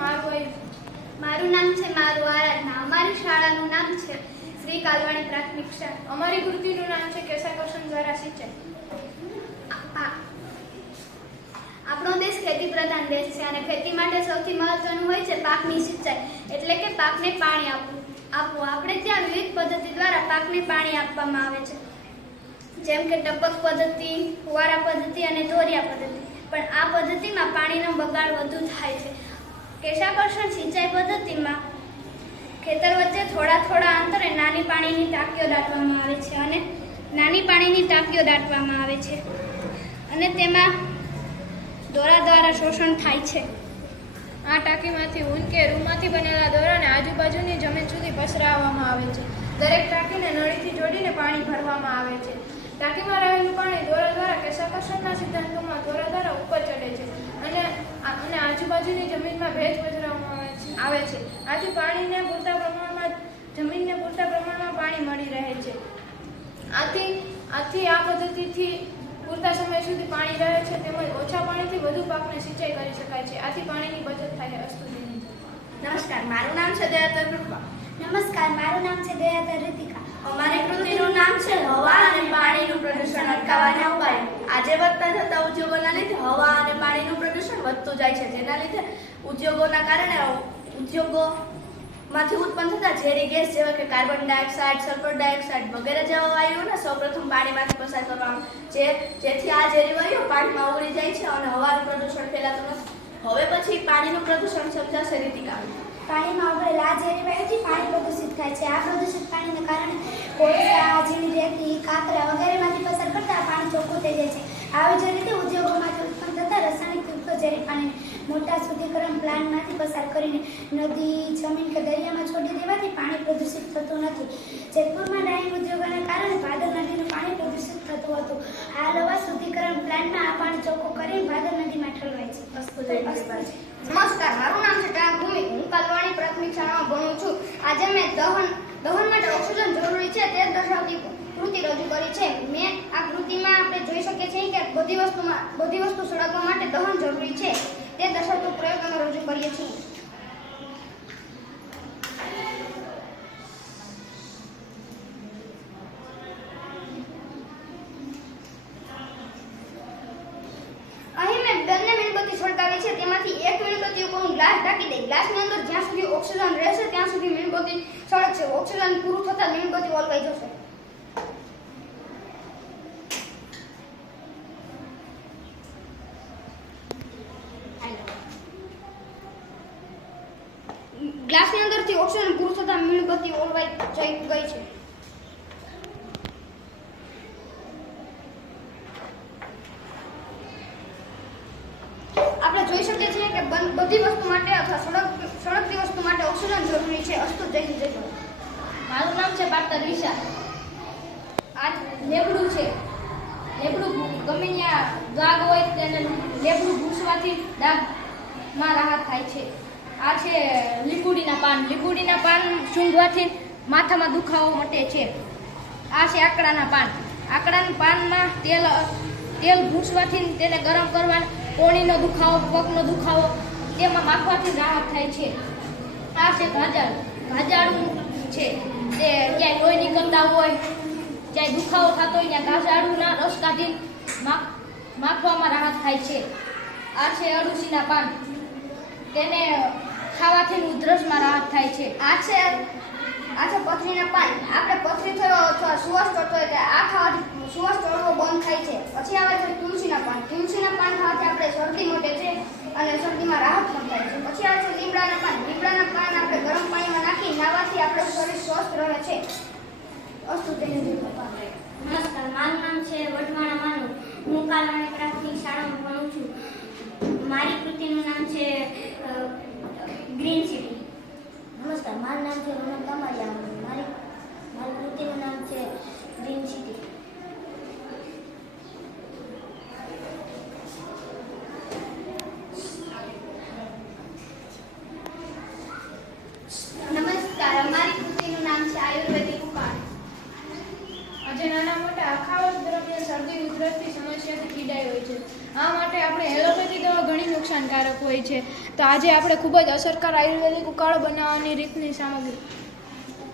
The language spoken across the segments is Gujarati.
મારું નામ છે મારું આરાધના. અમારી શાળાનું નામ છે શ્રી કાલવાણી પ્રાથમિક શાળા. અમારી કૃતિનું નામ છે કેસા કેશાકર્ષણ દ્વારા આ- આપણો દેશ ખેતી પ્રધાન દેશ છે અને ખેતી માટે સૌથી મહત્વનું હોય છે પાકની સિંચાઈ. એટલે કે પાકને પાણી આપવું. આપવું. આપણે ત્યાં વિવિધ પદ્ધતિ દ્વારા પાકને પાણી આપવામાં આવે છે. જેમ કે ટપક પદ્ધતિ, ફુવારા પદ્ધતિ અને દોરિયા પદ્ધતિ. પણ આ પદ્ધતિમાં પાણીનો બગાડ વધુ થાય છે. કેશાકર્ષણ સિંચાઈ પદ્ધતિમાં ખેતર વચ્ચે થોડા થોડા અંતરે નાની પાણીની ટાંકીઓ દાટવામાં આવે છે અને નાની પાણીની ટાંકીઓ દાટવામાં આવે છે. અને તેમાં દોરા દ્વારા શોષણ થાય છે. આ ટાંકીમાંથી ઊન કે રૂમાંથી બનેલા દોરાને આજુબાજુની જમીન સુધી પસરાવવામાં આવે છે. દરેક ટાંકીને નળીથી જોડીને પાણી ભરવામાં આવે છે. ટાંકીમાં રહેલું પાણી દોરા દ્વારા કે સકર્ષણના સિદ્ધાંતોમાં દોરા દ્વારા ઉપર ચડે અને આજુબાજુની જમીનમાં ભેજ પધરાવવામાં આવે છે. આવે છે. આથી પાણીને પૂરતા પ્રમાણમાં જમીનને પૂરતા પ્રમાણમાં પાણી મળી રહે છે. આથી આથી આ પદ્ધતિથી પૂરતા સમય સુધી પાણી રહે છે તેમજ ઓછા પાણીથી વધુ પાકને સિંચાઈ કરી શકાય છે. આથી પાણીની બચત થાય છે અસ્તુ નમસ્કાર. મારું નામ છે દયાતર કૃપા નમસ્કાર. મારું નામ છે દયાતર રીતિકા અમારી કૃતિનું નામ છે હવા અને પાણીનું પ્રદૂષણ અટકાવવાના ઉપાય. આજે વધતા થતા ઉદ્યોગોના લીધે હવા અને પાણીનું પ્રદૂષણ વધતું જાય છે, જેના લીધે ઉદ્યોગોના કારણે ઉદ્યોગો માંથી ઉત્પન્ન થતા ઝેરી ગેસ જેવા કે કાર્બન ડાયોક્સાઇડ, સલ્ફર ડાયોક્સાઇડ વગેરે જેવા વાયુઓને સૌપ્રથમ પાણીમાંથી પસાર કરવામાં જે જેથી આ ઝેરી વાયુઓ પાણીમાં ઓગળી જાય છે અને હવાનું પ્રદૂષણ ફેલાતું નથી. હવે પછી પાણીનું પ્રદૂષણ સમજાશે રીતિકા. પાણીમાં ઉભરેલા આ ઝેરી વાયુથી પાણી પ્રદૂષિત થાય છે. આ પ્રદૂષિત પાણીને કારણે કોલસા ઝીણી રેતી કાંકરા વગેરેમાંથી પસાર કરતા પાણી ચોખ્ખું થઈ જાય છે. આવી જ રીતે ઉદ્યોગોમાંથી ઉત્પન્ન થતા રાસાયણિક યુક્ત ઝેરી પાણીને મોટા શુદ્ધિકરણ પ્લાન્ટમાંથી પસાર કરીને નદી, જમીન કે દરિયામાં છોડી દેવાથી પાણી પ્રદૂષિત થતું નથી. જેતપુરમાં ડાઈંગ ઉદ્યોગોને કારણે ભાદર નદીનું પાણી પ્રદૂષિત થતું હતું. હાલ હવે શુદ્ધિકરણ પ્લાન્ટમાં આ પાણી ચોખ્ખું કરી ભાદર નદીમાં ઠલવાય છે. નમસ્કાર, મારું નામ છે ટાંક ભૂમિ. હું કલવાણી પ્રાથમિક શાળામાં ભણું છું. આજે મેં દહન દહન માટે ઓક્સિજન જરૂરી છે તે દર્શાવતી કૃતિ રજૂ કરી છે. મેં આ કૃતિમાં આપણે જોઈ શકીએ છીએ કે બધી વસ્તુમાં, બધી વસ્તુ સળગવા માટે દહન જરૂરી છે. તે દર્શાવતો પ્રયોગ અમે રજૂ કરીએ છીએ. ગ્લાસની અંદર જ્યાં સુધી ઓક્સિજન રહેશે, ત્યાં સુધી મીણબત્તી સળગશે. ઓક્સિજન પૂરું થતાં મીણબત્તી ઓલવાઈ જશે ગ્લાસની અંદરથી ઓક્સિજન પૂરું થતાં મીણબત્તી ઓલવાઈ જઈ ગઈ છે આપણે જોઈ શકીએ છીએ કે બન- બધી વસ્તુ માટે અથવા સળગ સડકતી વસ્તુ માટે ઓક્સિજન જરૂરી છે. અસ્તુ જય હિન્દ, જય મારું નામ છે પાર્થર વિશા આ લેબડું છે. લેબડું ગમે ત્યાં દાગ હોય તેને લેબડું ભૂસવાથી દાગમાં રાહત થાય છે. આ છે લીકુડીના પાન. લીકુડીના પાન સૂંઘવાથી માથામાં દુખાવો મટે છે. આ છે આકડાના પાન. આકડાના પાનમાં તેલ તેલ ભૂસવાથી તેને ગરમ કરવા કોણીનો દુખાવો પગનો દુખાવો તેમાં માખવાથી રાહત થાય છે. આ છે ગાજાળું ગાજાળું છે. તે ક્યાંય લોહી નીકળતા હોય, ક્યાંય દુખાવો થતો હોય, ત્યાં ગાજાળુના રસ કાઢી માખ, માખવામાં રાહત થાય છે. આ છે અળુસીના પાન. તેને ખાવાથી ઉધરસમાં રાહત થાય છે. આ છે આ છે પથરીના પાન. આપણે પથરી થયો અથવા સુવાસ પડતો હોય આ ખાવાથી સુવાસ ચડવો બંધ થાય છે પછી આવે છે તુલસીના પાન તુલસીના પાન ખાવાથી આપણે શરદી મટે છે અને શરદીમાં રાહત પણ થાય છે. પછી આવે છે લીમડાના પાન. લીમડાના પાન આપણે ગરમ પાણીમાં નાખી નાવાથી આપણું શરીર સ્વસ્થ રહે છે. અસ્તુ તેને નમસ્કાર, મારું નામ છે વઢવાણા માનુ હું કાલવાણી પ્રાથમિક શાળામાં ભણું છું. મારી કૃતિનું નામ છે ગ્રીન સિટી. નમસ્કાર, મારું નામ છે રોનક કામરિયા. મારી મારી કૃતિનું નામ છે ગ્રીન સિટી નમસ્કાર અમારી કૃતિનું નામ છે આયુર્વેદિક ઉપાય આજે નાના મોટા આખા વર્ષ દરમિયાન શરદી ઉધરસની સમસ્યાથી પીડાય હોય છે આ માટે આપણે એલોપેથી દવા ઘણી નુકસાનકારક હોય છે તો આજે આપણે ખૂબ જ અસરકાર આયુર્વેદિક ઉકાળો બનાવવાની રીતની સામગ્રી.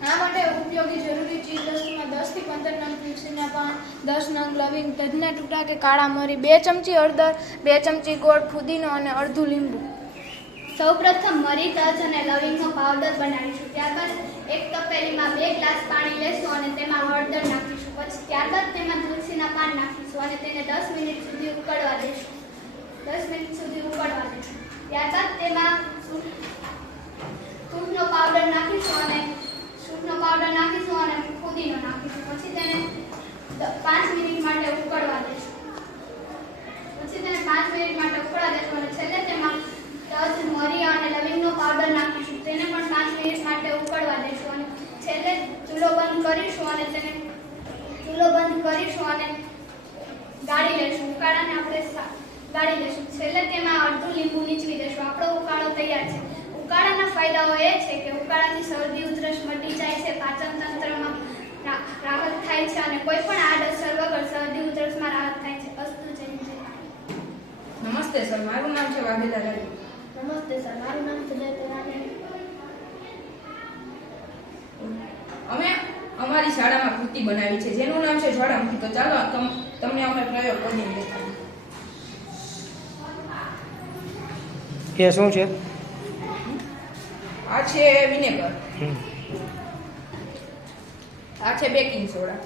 આ માટે ઉપયોગી જરૂરી ચીજ વસ્તુમાં દસથી પંદર નંગ તુલસીના પાન, દસ નંગ લવિંગ તજના ટુકડા કે કાળા મરી, બે ચમચી હળદર, બે ચમચી ગોળ ફુદીનો અને અડધું લીંબુ. સૌપ્રથમ મરી, તજ અને લવિંગનો પાવડર બનાવીશું. ત્યારબાદ એક તપેલીમાં બે ગ્લાસ પાણી લેશું અને તેમાં હળદર નાખીશું. પછી ત્યારબાદ તેમાં તુલસીના પાન નાખીશું અને તેને દસ મિનિટ સુધી ઉકળવા દઈશું દસ મિનિટ સુધી ઉકળવા દઈશું ત્યારબાદ તેમાં સૂંઠનો પાવડર નાખીશું અને સૂંઠનો પાવડર નાખીશું અને ફુદીનો નાખીશું. પછી તેને પાંચ મિનિટ માટે ઉકળવા દઈશું પછી તેને પાંચ મિનિટ માટે ઉકળવા દઈશું અને છેલ્લે તેમાં તજ મરી અને લવિંગનો પાવડર નાખીશું. તેને પણ પાંચ મિનિટ માટે ઉકળવા દઈશું અને છેલ્લે ચૂલો બંધ કરીશું અને તેને ચૂલો બંધ કરીશું અને ગાળી લઈશું. ઉકાળાને આપણે ગાળી દેશું છેલ્લે તેમાં અડધું લીંબુ નીચવી દેશું. આપણો ઉકાળો તૈયાર છે. ઉકાળાના ફાયદાઓ એ છે કે ઉકાળાથી શરદી ઉધરસ મટી જાય છે. પાચન તંત્રમાં રાહત થાય છે અને કોઈ પણ આડઅસર વગર શરદી ઉધરસમાં રાહત થાય છે. અસ્તુ જય જય નમસ્તે સર મારું નામ છે વાઘેલા રાજુ નમસ્તે સર મારું નામ છે જયતરાણી અમે અમારી શાળામાં કૃતિ બનાવી છે. જેનું નામ છે જ્વાળામુખી. તો ચાલો તમ- તમને અમે પ્રયોગ કરીને દેખાડીએ એ શું છે? આ છે વિનેગર. આ છે બેકિંગ સોડા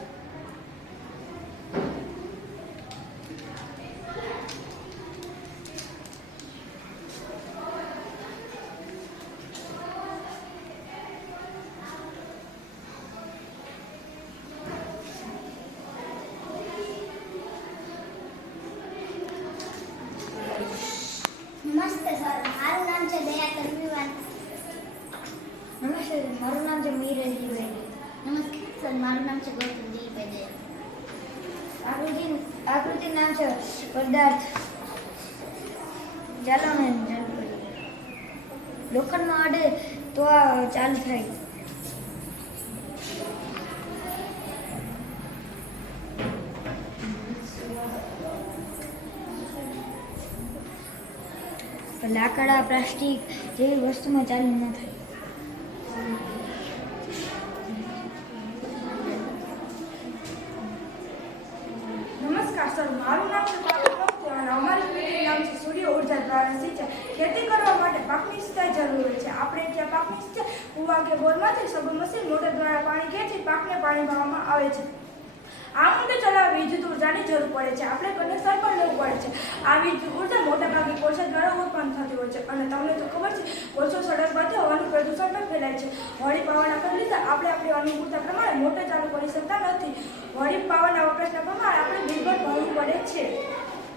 નમસ્તે સર મારું નામ છે દયા તરવીવાન નમસ્તે મારું નામ છે મીર અલીભાઈ નમસ્તે સર મારું નામ છે ગૌતમ દિલીપભાઈ દયા આકૃતિ આકૃતિ છે, પદાર્થ. ચાલો ને ચાલુ કરીએ. લોખંડમાં અડે તો આ ચાલુ થાય. લાકડા પ્લાસ્ટિક જેવી વસ્તુમાં ચાલુ ન થાય. કે બોરમાંથી સબમર્સિબલ મોટર દ્વારા પાણી ખેંચી પાકને પાણી ભરવામાં આવે છે. આ મુદ્દે ચલાવવા વિદ્યુત ઉર્જાની જરૂર પડે છે. આપણે કનેક્શન પણ લેવું પડે છે. આ વીજ ઊર્જા મોટાભાગે કોલસા દ્વારા ઉત્પન્ન થતી હોય છે. અને તમને તો ખબર છે, કોલસો સડકમાંથી હવાનું પ્રદૂષણ પણ ફેલાય છે. હોળી પાવાના કર આપણે આપણી અનુકૂળતા પ્રમાણે મોટર ચાલુ કરી શકતા નથી. વળી પાવાના વપરાશના પ્રમાણે આપણે બિલ પણ ભરવું પડે છે.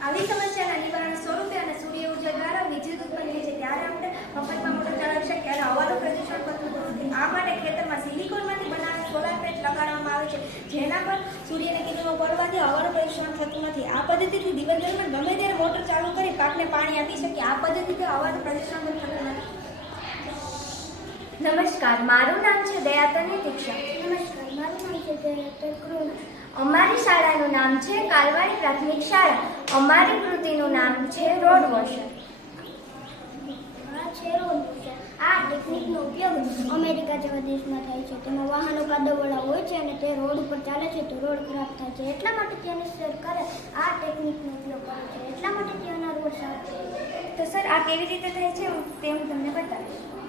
આવી સમસ્યાના નિવારણ સ્વરૂપે અને સૂર્ય ઊર્જા દ્વારા વિદ્યુત ઉત્પન્ન થાય છે. ત્યારે આપણે મફતમાં મોટર ચલાવી શકીએ અને હવાનું પ્રદૂષણ થતું નથી આ માટે ખેતરમાં સિલિકોનમાંથી બનાવેલ સોલાર પ્લેટ લગાડવામાં આવે છે જેના પર સૂર્યના કિરણો પડવાથી હવાનું પ્રદૂષણ થતું નથી. આ પદ્ધતિથી દિવસ દરમિયાન ગમે ત્યારે મોટર ચાલુ કરી પાકને પાણી આપી શકીએ આ પદ્ધતિથી હવાનું પ્રદૂષણ પણ થતું નથી. નમસ્કાર મારું નામ છે દયાતની દીક્ષા. નમસ્કાર મારું નામ છે જયતર કૃણ. અમારી શાળાનું નામ છે કાલવાડી પ્રાથમિક શાળા. અમારી કૃતિનું નામ છે રોડ વોશર આ છે રોડ આ ટેકનિકનો ઉપયોગ અમેરિકા જેવા દેશમાં થાય છે. તેમાં વાહનો કાદવવાળા હોય છે અને તે રોડ ઉપર ચાલે છે તો રોડ ખરાબ થાય છે. એટલા માટે ત્યાંની સરકારે આ ટેકનિકનો ઉપયોગ કર્યો છે. એટલા માટે ત્યાંના રોડ થાય તો સર, આ કેવી રીતે થાય છે? તે હું તમને બતાવીશ.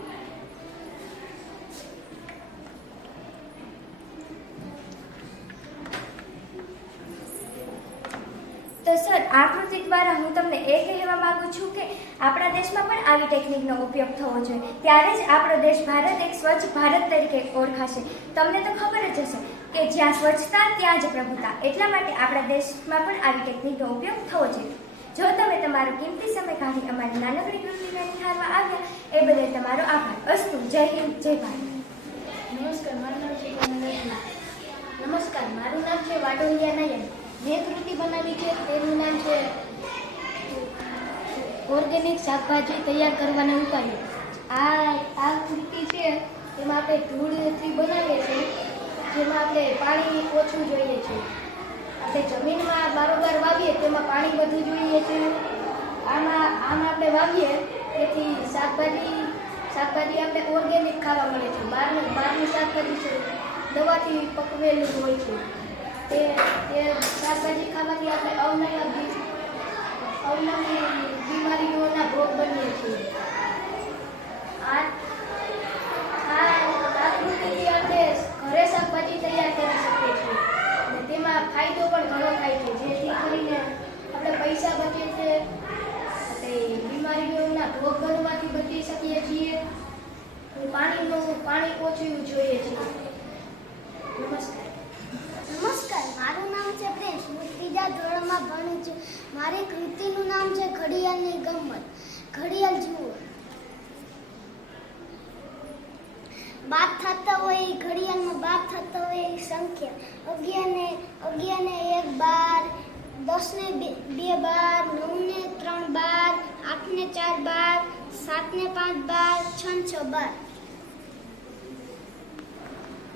એ કહેવા માંગુ છું કે આપણા દેશમાં પણ આવી ટેકનિકનો ઉપયોગ થવો જોઈએ. ત્યારે જ આપણો દેશ ભારત એક સ્વચ્છ ભારત તરીકે ઓળખાશે. તમને તો ખબર જ હશે કે જ્યાં સ્વચ્છતા, ત્યાં જ પ્રભુતા. એટલા માટે આપણા દેશમાં પણ આવી ટેકનિકનો ઉપયોગ થવો જોઈએ. જો તમે તમારો કિંમતી સમય કાઢી અમારી નાનકડી કૃતિને નિહાળવા આવ્યા, એ બદલ તમારો આભાર. અસ્તુ, જય હિન્દ, જય ભારત. નમસ્કાર, મારું નામ છે નમસ્કાર, મારું નામ છે વાટોલિયા નાયક. મેં કૃતિ બનાવી છે, તેનું નામ છે ઓર્ગેનિક શાકભાજી તૈયાર કરવાના ઉપાયો આ આ કૃતિ છે, એમાં આપણે ધૂળથી બનાવીએ છીએ, જેમાં આપણે પાણી ઓછું જોઈએ છે. આપણે જમીનમાં બારોબાર વાવીએ, તેમાં પાણી બધું જોઈએ છે. આમાં આમ આપણે વાવીએ, તેથી શાકભાજી શાકભાજી આપણે ઓર્ગેનિક ખાવા મળે છે. બહારનું બહારનું શાકભાજી છે, દવાથી પકવેલું હોય છે. તે તે શાકભાજી ખાવાથી આપણે અવનવા બી- અવનવી બીમારીઓના ભોગ બનીએ છીએ. આકૃતિથી આપણે ઘરે શાકભાજી તૈયાર કરી શકીએ છીએ. અને તેમાં ફાયદો પણ ઘણો થાય છે. જેથી કરીને આપણે પૈસા બચે છે. આપણે બીમારીઓના ભોગ બનવાથી બચી શકીએ છીએ. પાણીનું પાણી ઓછું જોઈએ છીએ નમસ્કાર મારું નામ છે પ્રેશ હું ત્રીજા ધોરણમાં ભણું છું મારી કૃતિનું નામ છે ઘડિયાળની ગમત ઘડિયાળ જુઓ. બાદ થતા હોય એ ઘડિયાળમાં બાદ થતા હોય એ સંખ્યા. અગિયાર ને અગિયાર ને એક બાર, દસ ને બે બે બાર, નવ ને ત્રણ બાર, આઠ ને ચાર બાર, સાત ને પાંચ બાર, છ ને છ બાર.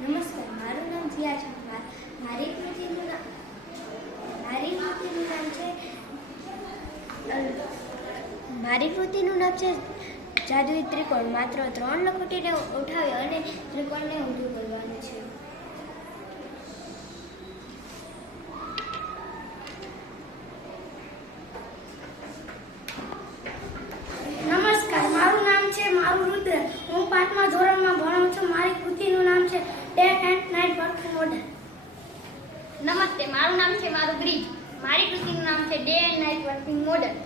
નમસ્કાર, મારું નામ જીયા છે. મારી કૃતિનું નામ મારી કૃતિનું નામ છે મારી કૃતિનું નામ છે જાદુઈ ત્રિકોણ. માત્ર ત્રણ લખોટીને ઉઠાવી અને ત્રિકોણને ઊંધું કરવાનું છે. નમસ્કાર મારું નામ છે મારું રુદ્ર. હું પાંચમા ધોરણમાં ભણું છું. મારી કૃતિનું નામ છે day and night work model નમસ્તે મારું નામ છે મારું બ્રિજ મારી કૃતિનું નામ છે day and night working model.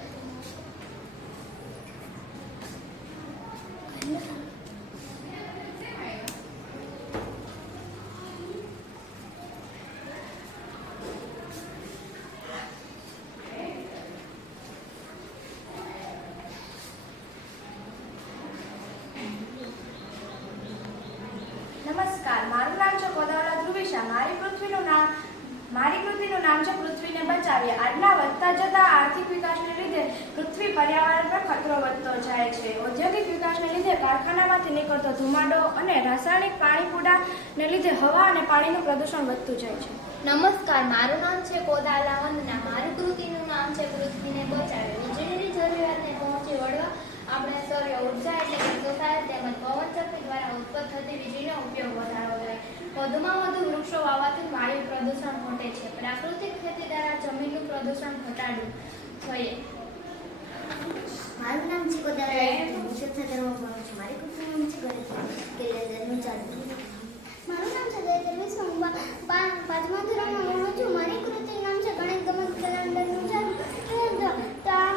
નમસ્કાર, મારું નામ છે કોદાવડા ધ્રુવિશા. મારી પૃથ્વીનું નામ મારી પૃથ્વીનું નામ છે પૃથ્વીને બચાવીએ. આજના વધતા જતા આર્થિક વિકાસને લીધે પૃથ્વી પર્યાવરણ પર ખતરો વધતો જાય છે. ઔદ્યોગિક વિકાસને લીધે કારખાનામાંથી નીકળતો ધુમાડો અને રાસાયણિક પાણીપુડાને લીધે હવા અને પાણીનું પ્રદૂષણ વધતું જાય છે. નમસ્કાર, મારું નામ છે કોદાલા વંદના મારું કૃતિનું નામ છે પૃથ્વીને બચાવે. વીજળીની જરૂરિયાતને પહોંચી વળવા આપણે સૌર ઊર્જા એટલે કે સોસાયટી તેમજ પવન ચક્કી દ્વારા ઉત્પન્ન થતી વીજળીનો ઉપયોગ વધારવો વધુમાં વધુ વૃક્ષો વાવવાથી વાયુ પ્રદૂષણ ઘટે છે. પ્રાકૃતિક ખેતી દ્વારા જમીનનું પ્રદૂષણ ઘટાડવું જોઈએ. મારું નામ છે કોદારા હું ધોરણમાં ભણું છું. મારી કૃતિનું નામ છે મારું નામ છે પા- પાંચમા ધોરણમાં છું. મારી કૃતિનું નામ છે ગણિત ગમત કેલેન્ડરનું તો કેલેન્ડર ત્રણ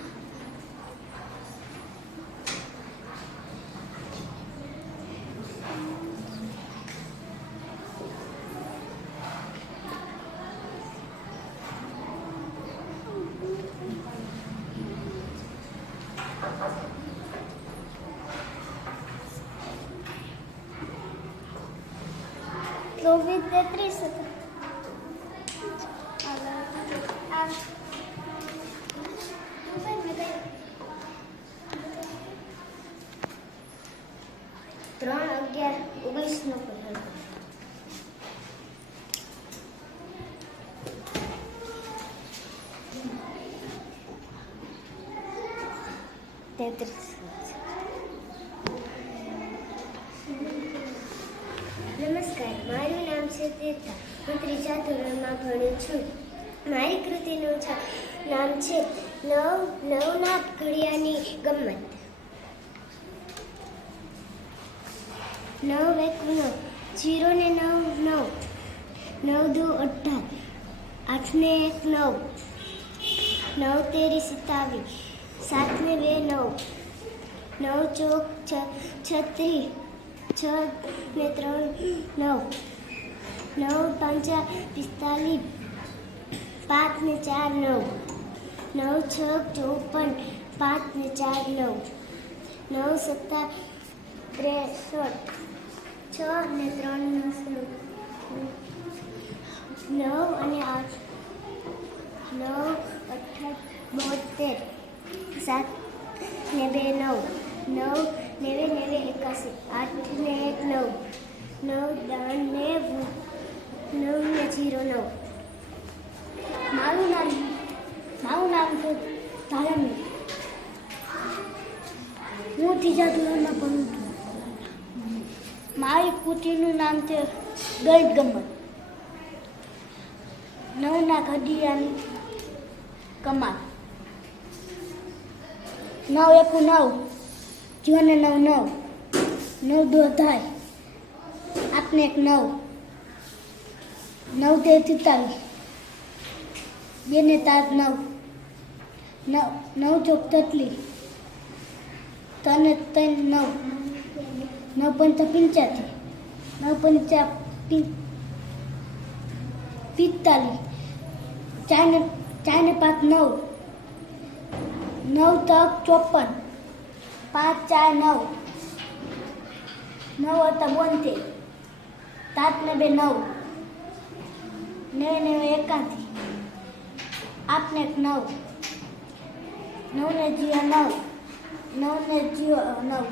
તેત્રીસ નમસ્કાર, મારું નામ છે તીર્થા હું ત્રીજા ધોરણમાં ભણું છું. મારી કૃતિનું નામ છે નવ નવના ઘડિયાની ગમત નવ એક નવ જીરો ને નવ નવ નવ દુ અઢાર આઠ ને એક નવ નવ તેરી સત્તાવીસ સાત ને બે નવ નવ ચોક છત્રીસ છ ને ત્રણ નવ નવ પંચા પિસ્તાલીસ પાંચ ને ચાર નવ નવ છ ચોપન પાંચ ને ચાર નવ નવ સત્તા ત્રેસઠ છ અને ત્રણ નવ અને આઠ નવ અઠ્ઠા બોતેર સાત ને બે નવ નવ નેવે નેવે એકાસી આઠ ને એક નવ નવ દાણ ને નવ ને જીરો નવ મારું નામ મારું નામ તો ધારમી હું ત્રીજા ધોરણમાં ભણું છું મારી કુટીનું નામ છે ગણિત ગમત નવના ઘડિયાની કમાલ. નવ એકુ નવ જીવને નવ નવ નવ દો થાય આપને એક નવ નવ તે તેતાલીસ બે ને તાર નવ નવ નવ ચોક તેટલી તને ત્રણ નવ. નવ પંચા પંચ્યાસી નવ પંચા પિસ્તાલીસ ચાર ને ચાર પાંચ નવ નવ તક ચોપન પાંચ ચાર નવ નવ હતા બોનથી સાત ને બે નવ નેવે નેવે એકાસી આઠ ને નવ નવ ને જીરો નવ નવ ને જીરો નવ